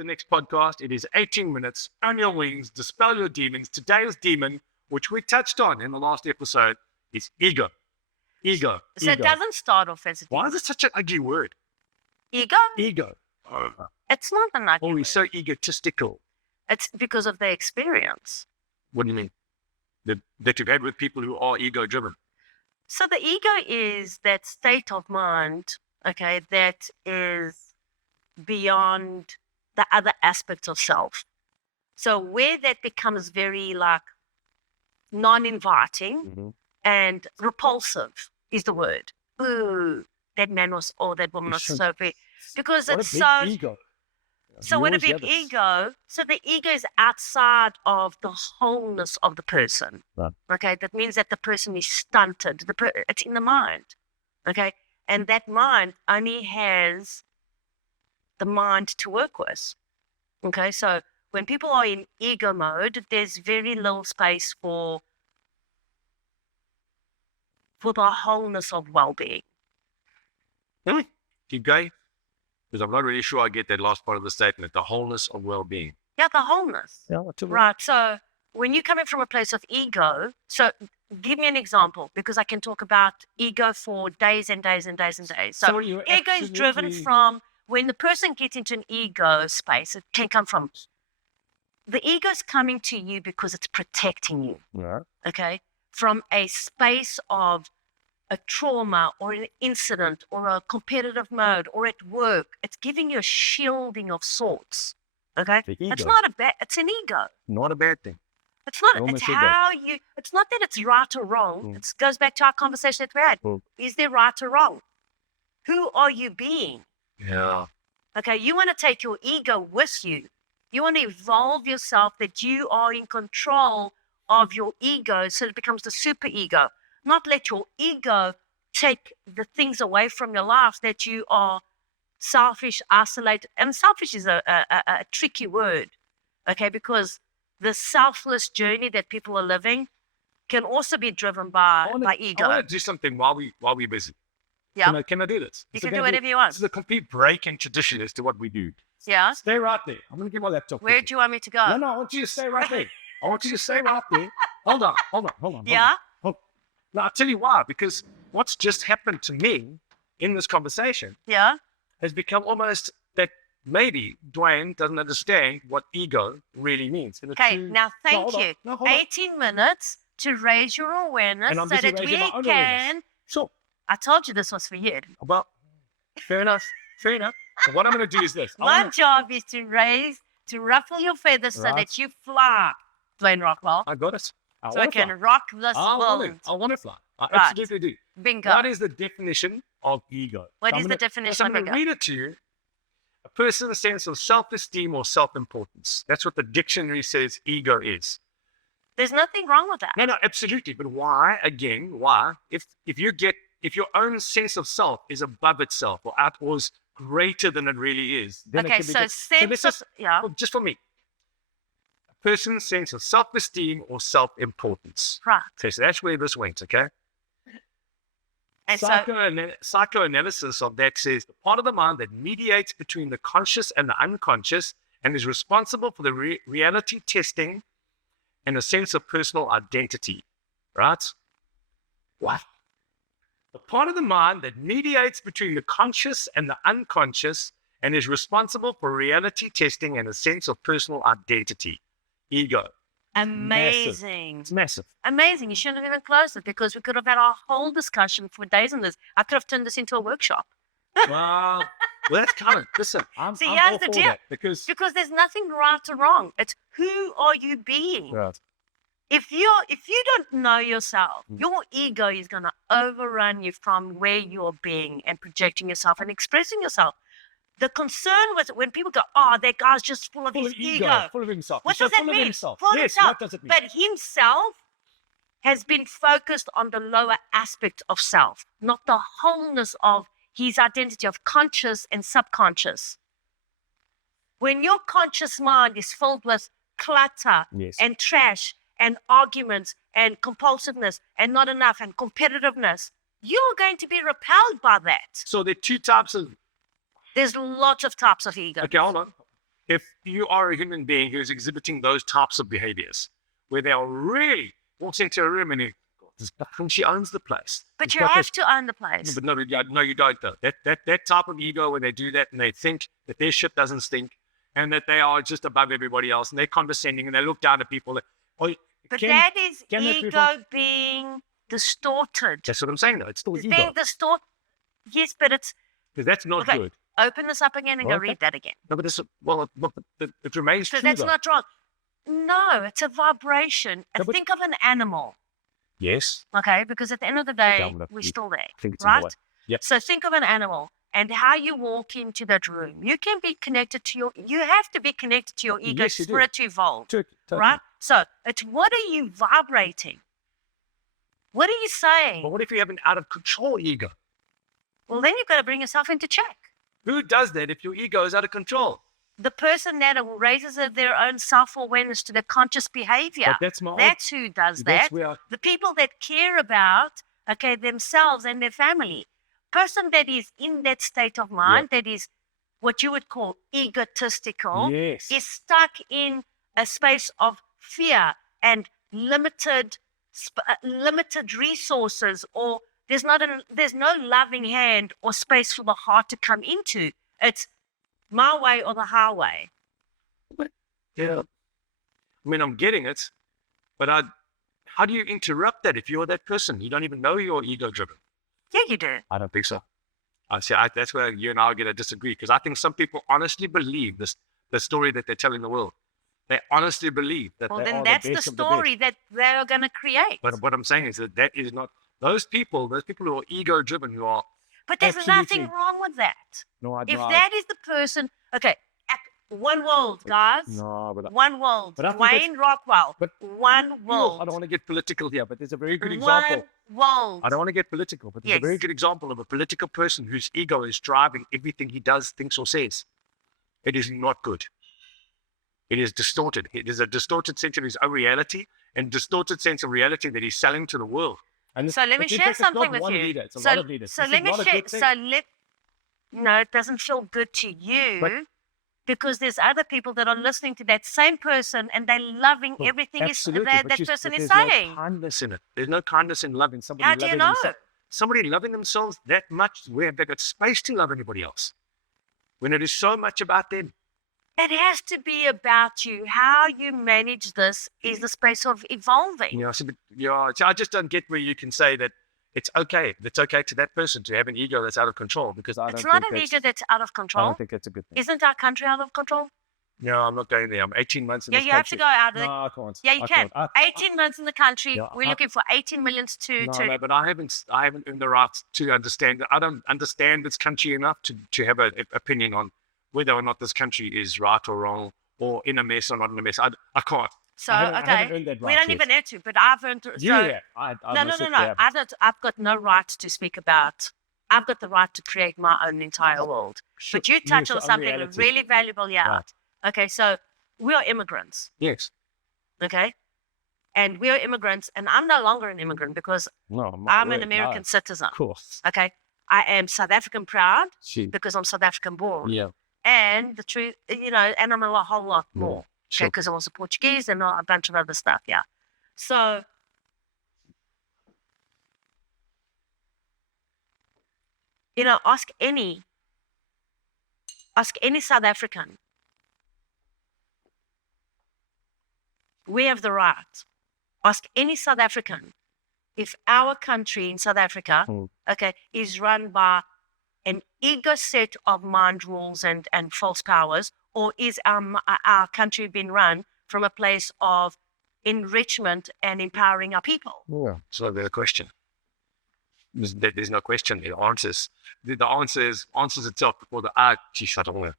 the next podcast. It is 18 minutes on your wings, dispel your demons. Today's demon, which we touched on in the last episode, is ego. Ego. So it doesn't start off as a demon. Why is it such an ugly word? Ego? Ego. It's not an ugly Oh, word. he's so egotistical. It's because of the experience. What do you mean? That you've had with people who are ego-driven. So the ego is that state of mind, okay, that is beyond the other aspects of self. So where that becomes very like non-inviting and repulsive is the word. Ooh, that man was, or that woman was so big. Because What it's a big so... ego. So You with a always big have it. ego, so the ego is outside of the wholeness of the person. Right. Okay, that means that the person is stunted. It's in the mind. Okay, and that mind only has the mind to work with. Okay, so when people are in ego mode, there's very little space for the wholeness of well-being. Keep going. Because I'm not really sure I get that last part of the statement, the wholeness of well-being. Yeah, the wholeness. Yeah, what to Right. So when you're coming from a place of ego, so give me an example, because I can talk about ego for days and days and days and days. So you're ego is driven from when the person gets into an ego space, it can come from the ego is coming to you because it's protecting you. Yeah. Okay. From a space of a trauma or an incident or a competitive mode or at work, it's giving you a shielding of sorts. Okay. The ego. It's not a bad, it's an ego. Not a bad thing. It's not, I it's almost said how you, it's not that it's right or wrong. It goes back to our conversation that we had. Is there right or wrong? Who are you being? Yeah. Okay. You want to take your ego with you. You want to evolve yourself that you are in control of your ego so it becomes the super ego. Not let your ego take the things away from your life that you are selfish, isolated. And selfish is a tricky word, okay? Because the selfless journey that people are living can also be driven by ego. I want to do something while we're busy. Yeah. Can I do this? You can do whatever you want. This is a complete break in tradition as to what we do. Yeah. Stay right there. I'm going to get my laptop. Where do you want me to go? No, I want you to stay right there. I want you to stay right there. Hold on. Yeah. Now, I'll tell you why. Because what's just happened to me in this conversation Yeah. has become almost that maybe Duane doesn't understand what ego really means. Okay, now thank you. No, hold on. 18 minutes to raise your awareness And I'm so busy that we raising my own can... awareness. Sure. I told you this was for you. Well, fair enough. So what I'm going to do is this. My job is to ruffle your feathers so that you fly, Duane Rockwell. I got it. So I can rock this world. I want to fly. I Right. absolutely do. Bingo. What is the definition of ego? What So is I'm the gonna- definition so of I'm going to ego? read it to you. A person's sense of self-esteem or self-importance. That's what the dictionary says ego is. There's nothing wrong with that. No, absolutely. But why? Again, why? If your own sense of self is above itself or is greater than it really is, then Okay, it can be so good. sense of... Yeah. Well, just for me. A person's sense of self-esteem or self-importance. Right. Okay, so that's where this went, okay? And so... Psychoanalysis of that says the part of the mind that mediates between the conscious and the unconscious and is responsible for the reality testing and a sense of personal identity, right? Wow. The part of the mind that mediates between the conscious and the unconscious and is responsible for reality testing and a sense of personal identity. Ego. Amazing. It's massive. Amazing. You shouldn't have even closed it because we could have had our whole discussion for days on this. I could have turned this into a workshop. Wow. Well, that's kind of, listen, I'm See, all here's the for deal. that because Because there's nothing right or wrong. It's who are you being? right. If you don't know yourself, your ego is going to overrun you from where you're being and projecting yourself and expressing yourself. The concern with when people go, oh, that guy's just full of his ego. Full of himself. What He's so does that full of mean? himself. Full of Yes, himself. what does it mean? But himself has been focused on the lower aspect of self, not the wholeness of his identity of conscious and subconscious. When your conscious mind is filled with clutter Yes. and trash and arguments and compulsiveness and not enough and competitiveness, you're going to be repelled by that. So there are two types of, There's lots of types of ego. okay, hold on. if you are a human being who's exhibiting those types of behaviors, where they are really walks into a room and she owns the place. But It's you got have this- to own the place. But no, you don't though. That type of ego when they do that and they think that their shit doesn't stink and that they are just above everybody else and they're condescending and they look down at people. But that is ego being distorted. That's what I'm saying though. It's still It's ego. being distorted. Yes, but it's Because that's not okay. good. Open this up again and go Okay. read that again. No, but it remains So true that's though. not wrong. No, it's a vibration. No, but- Think of an animal, Yes. okay? Because at the end of the Yeah, day, I'm gonna- we're still there, I think it's right? more. Yep. So think of an animal and how you walk into that room. You can be connected to you have to be connected to your ego Yes, you do. spirit to evolve, Totally. right? So it's what are you vibrating? What are you saying? But what if you have an out of control ego? Well, then you've got to bring yourself into check. Who does that if your ego is out of control? The person that raises their own self-awareness to the conscious behavior. But that's my That's who does that's that. where The people that care about, okay, themselves and their family. Person that is in that state of mind, that is what you would call egotistical, yes. is stuck in a space of fear and limited resources, or there's no loving hand or space for the heart to come into. It's my way or the highway. Yeah. I mean, I'm getting it, but how do you interrupt that if you're that person? You don't even know you're ego-driven. Yeah, you do. I don't think so. That's where you and I are going to disagree, because I think some people honestly believe the story that they're telling the world. They honestly believe that Well, they then are that's the the best of the story that they are going to create. But what I'm saying is that is not those people who are ego-driven, who are But there's absolutely- nothing wrong with that. no, If that is the person, okay, one world, guys. no, but One world. But I think Wayne Rockwell. but- One I world. don't want to get political here, but there's a very good example. One world. I don't want to get political, but there's a Yes. very good example of a political person whose ego is driving everything he does, thinks, or says. It is not good. It is distorted. It is a distorted sense of his own reality and distorted sense of reality that he's selling to the world. And So let me share something with you. Leader. It's a so lot of leaders. so This is let me not a share. good thing. So let. No, it doesn't feel good to you. But- because there's other people that are listening to that same person and they're loving Well, everything absolutely, that but person but is there's saying. No kindness in it. There's no kindness in loving somebody. How do you loving know? Somebody loving themselves that much, where they've got space to love anybody else. When it is so much about them. It has to be about you. How you manage this is the space of evolving. So I just don't get where you can say that it's okay. It's okay to that person to have an ego that's out of control, because I It's don't not think an that's, ego that's out of I control. don't think that's a good thing. Isn't our country out of control? No, I'm not going there. I'm 18 months in Yeah, this you have to country. go out of No, the. I can't. Yeah, you I can. can't. 18 months in the country. Yeah, We're looking for 18 millions to. No, but I haven't earned the right to understand. I don't understand this country enough to have an opinion on whether or not this country is right or wrong, or in a mess or not in a mess. I can't. So, I haven't okay. earned that We right don't yet. even have to, but I've earned. You so, have. I No. most certainly have. I don't. I've got no right to speak about. I've got the right to create my own entire world. But you touch Yes, on something reality. really valuable here. Right. Okay, so we are immigrants. Yes. Okay, and we are immigrants, and I'm no longer an immigrant because No, my I'm an word, American no. citizen. Of course. Okay, I am South African proud She. because I'm South African born. Yeah. And the truth, and I'm a whole lot more. Okay, Sure. because I'm also Portuguese and a bunch of other stuff. Yeah. So, ask any South African. We have the right. Ask any South African if our country in South Africa, okay, is run by an ego set of mind rules and false powers, or is our country being run from a place of enrichment and empowering our people? Yeah. So there's a question. There's no question. It answers. The answer answers itself before the geez, I don't know.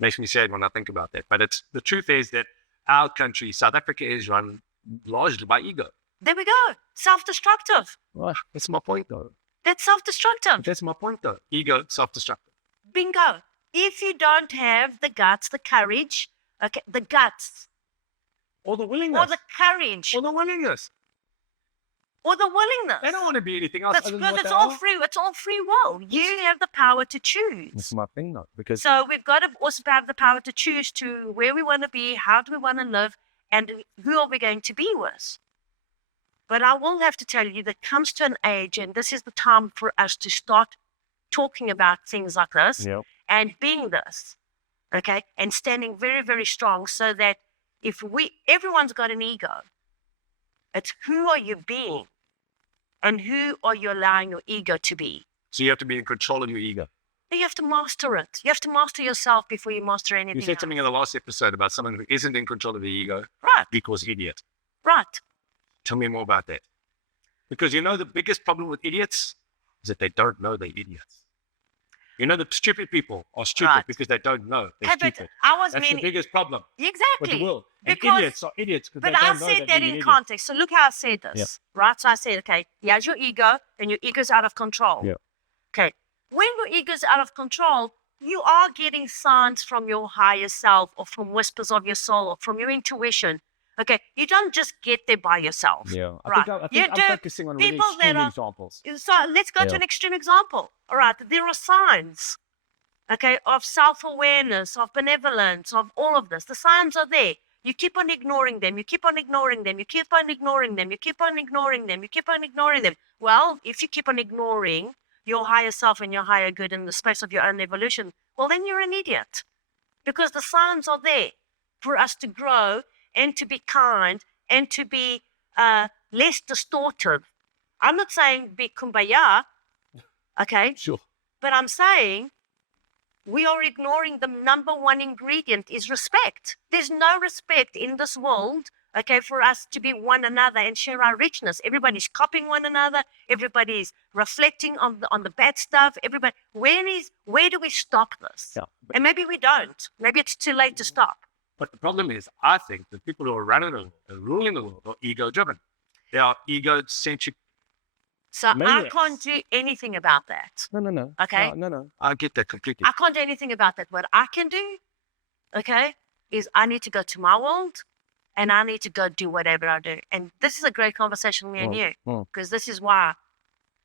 Makes me sad when I think about that. But the truth is that our country, South Africa, is run largely by ego. There we go. Self-destructive. Right. That's my point, though. That's self-destructive. That's my point, though. Ego, self-destructive. Bingo. If you don't have the guts, the courage, okay, the guts Or the willingness. or the courage Or the willingness. or the willingness. They don't want to be anything else. That's other than because what it's they all are. free. It's all free will. You have the power to choose. That's my thing, though, because So we've got to also have the power to choose to where we want to be, how do we want to live, and who are we going to be with. But I will have to tell you that comes to an age, and this is the time for us to start talking about things like this and being this, okay, and standing very, very strong, so that if everyone's got an ego, it's who are you being and who are you allowing your ego to be. so you have to be in control of your ego. You have to master it. You have to master yourself before you master anything You said else. something in the last episode about someone who isn't in control of the ego, Right, equals idiot. right. Tell me more about that. Because the biggest problem with idiots is that they don't know they're idiots. The stupid people are stupid Right. because they don't know they're Okay, but stupid. I was That's the meaning biggest problem with exactly. the world. And Because- idiots are idiots because they But I don't know said they're that being in idiots. context. So look how I said this, right? So I said, okay, here's your ego, and your ego's out of control. Yeah. Okay. When your ego's out of control, you are getting signs from your higher self, or from whispers of your soul, or from your intuition. Okay. You don't just get there by yourself. Yeah, I Right. think You I'm do focusing on really people that extreme are- examples. So let's go to an extreme example. All right. There are signs, okay, of self-awareness, of benevolence, of all of this. The signs are there. You keep on ignoring them. You keep on ignoring them. You keep on ignoring them. You keep on ignoring them. You keep on ignoring them. Well, if you keep on ignoring your higher self and your higher good in the space of your own evolution, well, then you're an idiot. Because the signs are there for us to grow and to be kind and to be less distorted. I'm not saying be kumbaya, okay? Sure. But I'm saying we are ignoring the number one ingredient is respect. There's no respect in this world, okay, for us to be one another and share our richness. Everybody's copying one another. Everybody's reflecting on the bad stuff. Everybody, where do we stop this? Yeah. And maybe we don't. Maybe it's too late to stop. But the problem is, I think the people who are running the world and ruling the world are ego-driven. They are egocentric. So I Maniacs. can't do anything about that. No. Okay. No. I get that completely. I can't do anything about that. What I can do, okay, is I need to go to my world and I need to go do whatever I do. And this is a great conversation with me and you, because this is why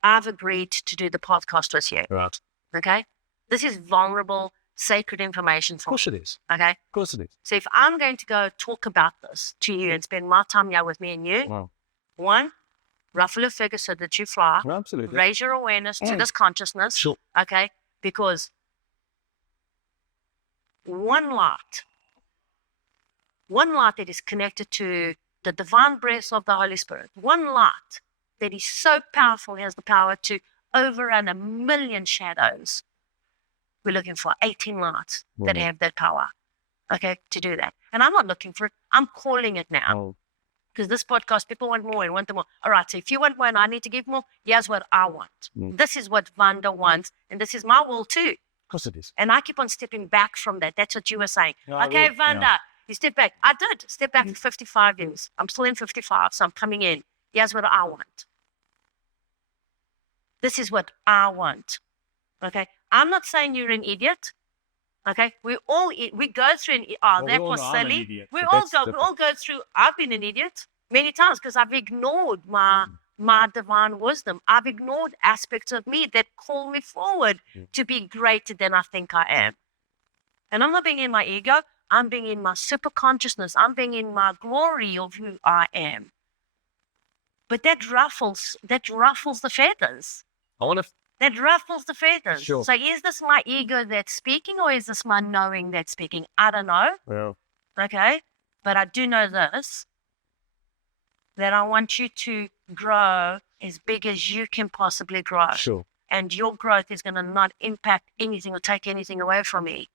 I've agreed to do the podcast with you. Right. Okay. This is vulnerable, sacred information Of for course me. it is. Okay. Of course it is. So if I'm going to go talk about this to you and spend my time here with me and you, Wow. one, ruffle a figure so that you fly. Absolutely. Raise your awareness to this consciousness. Sure. Okay. Because one light that is connected to the divine breath of the Holy Spirit, one light that is so powerful, has the power to overrun 1 million shadows. We're looking for 18 lights that have that power, okay, to do that. And I'm not looking for it. I'm calling it now. Because this podcast, people want more and want more. All right, so if you want more and I need to give more, here's what I want. This is what Vanda wants, and this is my will too. Of course it is. And I keep on stepping back from that. That's what you were saying. Yeah, Okay, we- Vanda, yeah. you step back. I did step back for 55 years. I'm still in 55, so I'm coming in. Here's what I want. This is what I want. Okay? I'm not saying you're an idiot. Okay? We go through an Well, we they're all for know I'm an silly. idiot, We but all that's go through. I've been an idiot many times because I've ignored my divine wisdom. I've ignored aspects of me that call me forward to be greater than I think I am. And I'm not being in my ego. I'm being in my super consciousness. I'm being in my glory of who I am. But that ruffles the feathers. I want to. That ruffles the feathers. Sure. So is this my ego that's speaking, or is this my knowing that's speaking? I don't know. Well, Okay. But I do know this, that I want you to grow as big as you can possibly grow. sure. And your growth is going to not impact anything or take anything away from me.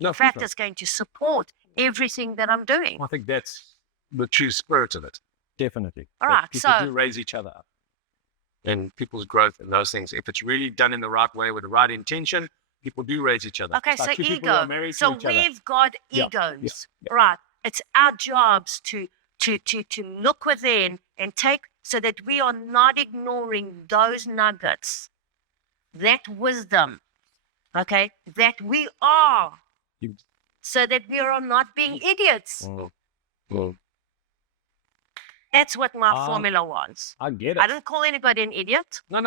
No, In fact, it's going to support everything that I'm doing. I think that's the true spirit of it. Definitely. All That right, People so- do raise each other up. And people's growth and those things. If it's really done in the right way with the right intention, people do raise each other. Okay, It's like so two people who are ego. married So to each other. we've got Yeah, egos, yeah. right? It's our jobs to look within and take, so that we are not ignoring those nuggets, that wisdom, okay, that we are, You- so that we are not being idiots. Mm. That's what my Ah, formula was. I get I didn't call anybody an idiot. No.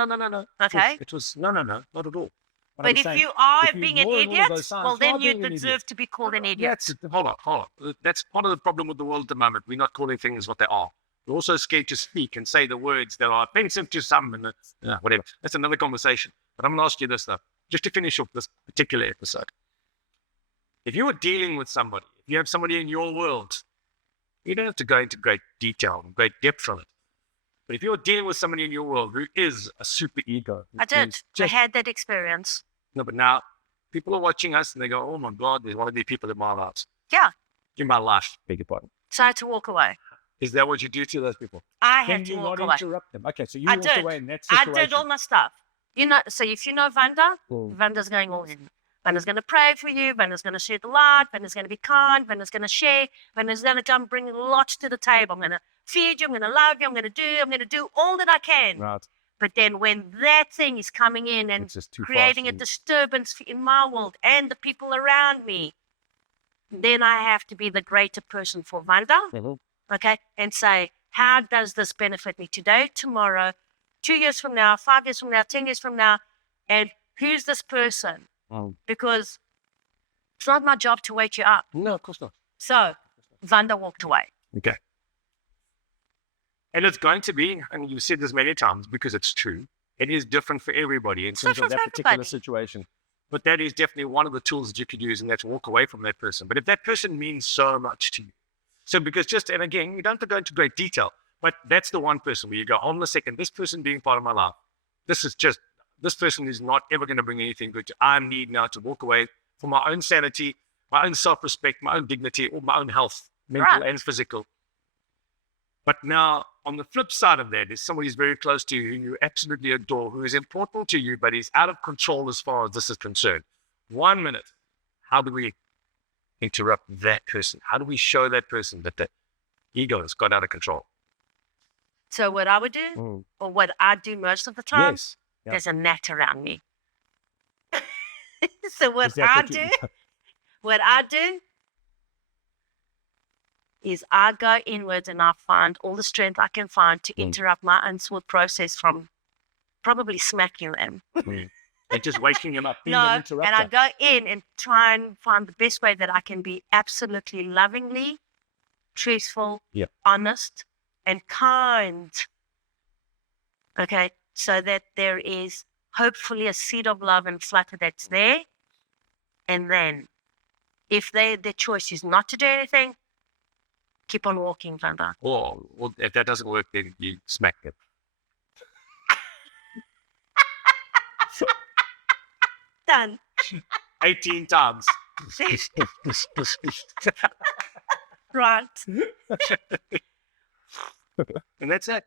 Okay. It was no, not at all. But if you are if you being an ignore all of idiot, those signs, well, you then are you being an idiot. deserve to be called an idiot. Hold on. That's part of the problem with the world at the moment. We're not calling things what they are. We're also scared to speak and say the words that are offensive to some and whatever. That's another conversation. But I'm going to ask you this stuff, just to finish off this particular episode. If you were dealing with somebody, if you have somebody in your world, you don't have to go into great detail and great depth on it. But if you're dealing with somebody in your world who is a super ego, I did. I had that experience. No, but now people are watching us and they go, "Oh my God, there's one of these people in my lives." Yeah. In my life, beg your pardon. So I had to walk away. Is that what you do to those people? I had to walk away. Interrupt them. Okay, so you I walked did. away in that I situation. did all my stuff. So if you know Vanda, Vanda's going all in. Vanda's going to pray for you. Vanda's going to share the light. Vanda's going to be kind. Vanda's going to share. Vanda's going to come bring lots to the table. I'm going to feed you. I'm going to love you. I'm going to do all that I can. Right. But then when that thing is coming in and creating a disturbance in my world and the people around me, then I have to be the greater person for Vanda, okay, and say, how does this benefit me today, tomorrow, 2 years from now, 5 years from now, 10 years from now, and who's this person? Because it's not my job to wake you up. No, of course not. So Vanda walked away. Okay. And it's going to be, and you've said this many times because it's true, it is different for everybody in terms of that particular situation. But that is definitely one of the tools that you could use, and that's walk away from that person. But if that person means so much to you, so because and again, you don't have to go into great detail, but that's the one person where you go, hold on a second, this person being part of my life, this person is not ever going to bring anything good. I need now to walk away for my own sanity, my own self-respect, my own dignity, or my own health, mental and physical. But now, on the flip side of that is somebody who's very close to you, who you absolutely adore, who is important to you, but is out of control as far as this is concerned. 1 minute, how do we interrupt that person? How do we show that person that the ego has got out of control? So what I would do, or what I do most of the time, there's a gnat around me. So what I do is I go inwards and I find all the strength I can find to interrupt my own thought process from probably smacking them. And just waking them up. And I go in and try and find the best way that I can be absolutely lovingly, truthful, honest, and kind. Okay, so that there is hopefully a seed of love and flutter that's there. And then if their choice is not to do anything, keep on walking, Vanda. Or if that doesn't work, then you smack it. Done. 18 times. Right. And that's it.